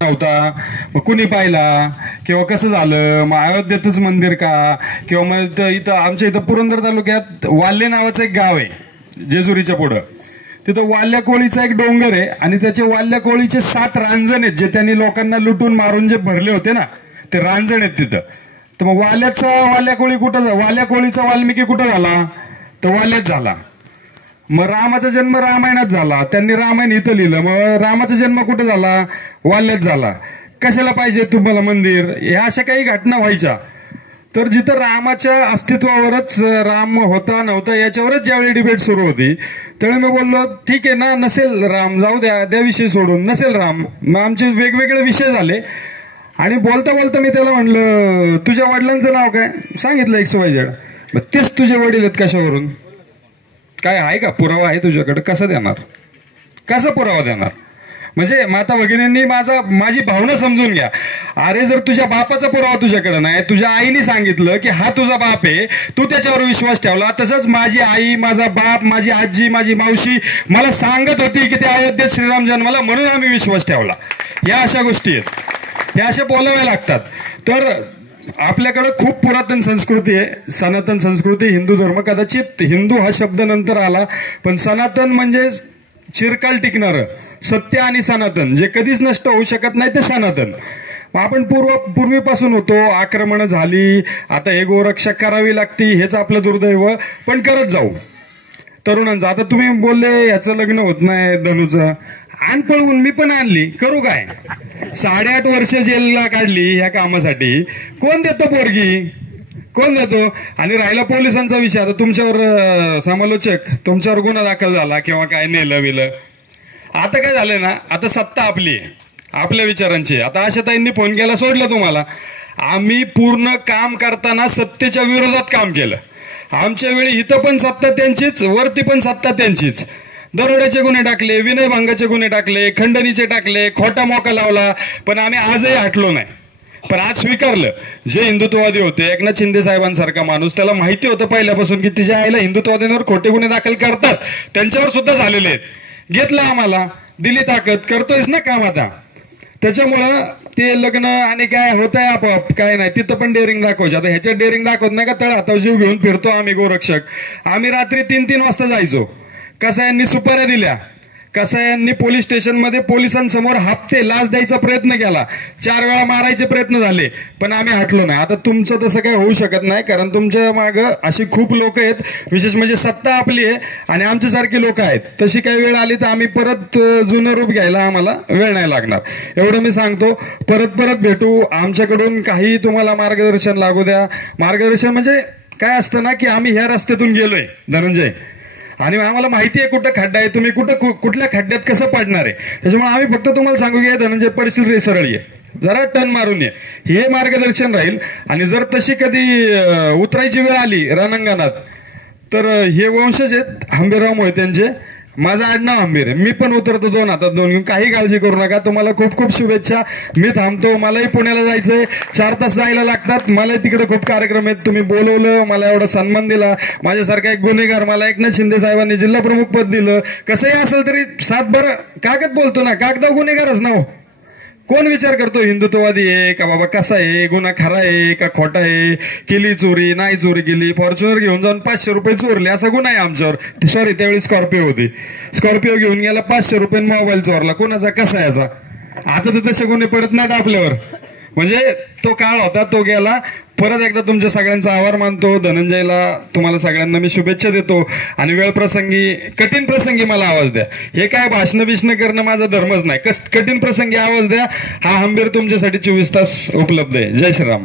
नव्हता, मग कुणी पाहिला किंवा कसं झालं, मग अयोध्येतच मंदिर का, किंवा मग इथं आमच्या इथं पुरंदर तालुक्यात वाल्हे नावाचं एक गाव आहे जेजुरीच्या पुढं. तिथं वाल्या कोळीचा एक डोंगर आहे आणि त्याचे वाल्या कोळीचे 7 रांजण आहेत, जे त्यांनी लोकांना लुटून मारून जे भरले होते ना, ते रांजण आहेत तिथं. तर मग वाल्या कोळी कुठं, वाल्या कोळीचा वाल्मिकी कुठं झाला, तर वाल्यात झाला. मग रामाचा जन्म रामायणात झाला, त्यांनी रामायण इथं लिहिलं. मग रामाचा जन्म कुठं झाला, वाल्यात झाला. कशाला पाहिजे तुम्हाला मंदिर, ह्या अशा काही घटना व्हायच्या. तर जिथं रामाच्या अस्तित्वावरच, राम होता नव्हता याच्यावरच ज्यावेळी डिबेट सुरू होती, त्यावेळी मी बोललो ठीक आहे ना, नसेल राम जाऊ द्या, त्या विषयी सोडून, नसेल राम. मग आमचे वेगवेगळे विषय झाले आणि बोलता बोलता मी त्याला म्हणलं तुझ्या वडिलांचं नाव काय, सांगितलं XYZ. मग तेच तुझे वडील आहेत, कशावरून, काय आहे का पुरावा आहे तुझ्याकडे, कसं देणार, कसा पुरावा देणार. म्हणजे माता भगिनींनी माझी भावना समजून घ्या. अरे जर तुझ्या बापाचा पुरावा तुझ्याकडे नाही, तुझ्या आईने सांगितलं की हा तुझा बाप आहे, तू त्याच्यावर विश्वास ठेवला. तसंच माझी आई, माझा बाप, माझी आजी, माझी मावशी मला सांगत होती की त्या अयोध्येत श्रीराम जन्माला, म्हणून आम्ही विश्वास ठेवला. या अशा गोष्टी आहेत, ह्या अशा बोलाव्या लागतात. तर आपल्याकडे खूप पुरातन संस्कृती आहे, सनातन संस्कृती. हिंदू धर्म, कदाचित हिंदू हा शब्द नंतर आला, पण सनातन म्हणजे चिरकाल टिकणारं सत्य, आणि सनातन जे कधीच नष्ट होऊ शकत नाही ते सनातन. आपण पूर्वीपासून होतो, आक्रमण झाली, आता हे गोरक्षक करावी लागती, हेच आपलं दुर्दैव, पण करत जाऊ. तरुणांचं आता तुम्ही बोलले याचं लग्न होत नाही धनुचं, आण पळवून, मी पण आणली, करू काय. 8.5 वर्ष जेलला काढली ह्या कामासाठी, कोण देतो पोरगी, कोण देतो. आणि राहिला पोलिसांचा विषय, आता तुमच्यावर समालोचक, तुमच्यावर गुन्हा दाखल झाला किंवा काय नेलं विलं. आता काय झालं ना, आता सत्ता आपली आहे, आपल्या विचारांची. आता आशाताईंनी फोन केला, सोडलं तुम्हाला. आम्ही पूर्ण काम करताना सत्तेच्या विरोधात काम केलं. आमच्या वेळी इथं पण सत्ता त्यांचीच, वरती पण सत्ता त्यांचीच. दरोड्याचे गुन्हे टाकले, विनयभंगाचे गुन्हे टाकले, खंडणीचे टाकले, खोटा मोका लावला, पण आम्ही आजही हटलो नाही. पण आज स्वीकारलं. जे हिंदुत्ववादी होते, एकनाथ शिंदे साहेबांसारखा माणूस, त्याला माहिती होतं पहिल्यापासून की तिच्या आईला हिंदुत्ववाद्यांवर खोटे गुन्हे दाखल करतात, त्यांच्यावर सुद्धा झालेले आहेत. घेतलं आम्हाला, दिली ताकद, करतोयच ना काम आता. त्याच्यामुळं ते लग्न आणि काय होत आहे आपोआप, काय नाही. तिथं पण डेअरिंग दाखवायची. आता ह्याच्यात डेअरिंग दाखवत नाही का, तळ हातावर जीव घेऊन फिरतो आम्ही गोरक्षक. आम्ही रात्री 3-3 वाजता जायचो. कसायांनी सुपाऱ्या दिल्या, कसायांनी पोलीस स्टेशनमध्ये पोलिसांसमोर हप्ते लाच द्यायचा प्रयत्न केला, 4 वेळा मारायचे प्रयत्न झाले, पण आम्ही हटलो नाही. आता तुमचं तसं काही होऊ शकत नाही, कारण तुमच्या मागं अशी खूप लोक आहेत, विशेष म्हणजे सत्ता आपली आहे आणि आमच्यासारखी लोक आहेत. तशी काही वेळ आली तर आम्ही परत जुनं रूप घ्यायला आम्हाला वेळ नाही लागणार, एवढं मी सांगतो. परत भेटू. आमच्याकडून काही तुम्हाला मार्गदर्शन लागू द्या. मार्गदर्शन म्हणजे काय असतं ना, की आम्ही ह्या रस्त्यातून गेलोय धनंजय, आणि आम्हाला माहिती आहे कुठं खड्डा आहे, तुम्ही कुठल्या खड्ड्यात कसं पडणार आहे. त्याच्यामुळे आम्ही फक्त तुम्हाला सांगू की धनंजय पडशील रे, सरळ ये, जरा टर्न मारून ये, हे मार्गदर्शन राहील. आणि जर तशी कधी उतरायची वेळ आली रणांगणात, तर हे वंशज आहेत हंबीरराव मोहित्यांचे, माझं आडनाव हंबीर आहे, मी पण उतरतो 2 हातात 2 घेऊन. काही काळजी करू नका. तुम्हाला खूप खूप शुभेच्छा. मी थांबतो, मलाही पुण्याला जायचंय, 4 तास जायला लागतात. मलाही तिकडे खूप कार्यक्रम आहेत. तुम्ही बोलवलं, मला एवढा सन्मान दिला. माझ्यासारखा एक गुन्हेगार, मला एकनाथ शिंदे साहेबांनी जिल्हा प्रमुख पद दिलं. कसंही असेल तरी 7 बरं कागद बोलतो ना, कागदा गुन्हेगारच ना हो. कोण विचार करतो हिंदुत्ववादी आहे का बाबा, कसा आहे, गुन्हा खरा आहे का खोटा आहे, केली चोरी नाही चोरी केली, फॉर्च्युनर घेऊन जाऊन 500 रुपये चोरले, असा गुन्हा आहे आमच्यावर. सॉरी, त्यावेळी स्कॉर्पिओ होती, स्कॉर्पिओ घेऊन गेला, 500 रुपये मोबाईल चोरला, कोणाचा कसा याचा. आता तर तसे गुन्हे पडत नाहीत आपल्यावर. म्हणजे तो काळ होता, तो गेला. परत एकदा तुमच्या सगळ्यांचा आभार मानतो. धनंजयला, तुम्हाला सगळ्यांना मी शुभेच्छा देतो. आणि वेळ प्रसंगी, कठीण प्रसंगी मला आवाज द्या. हे काय भाषण बिष्ण करणं माझा धर्मच नाही. कठीण प्रसंगी आवाज द्या. हा हंबीर तुमच्यासाठी 24 तास उपलब्ध आहे. जय श्रीराम.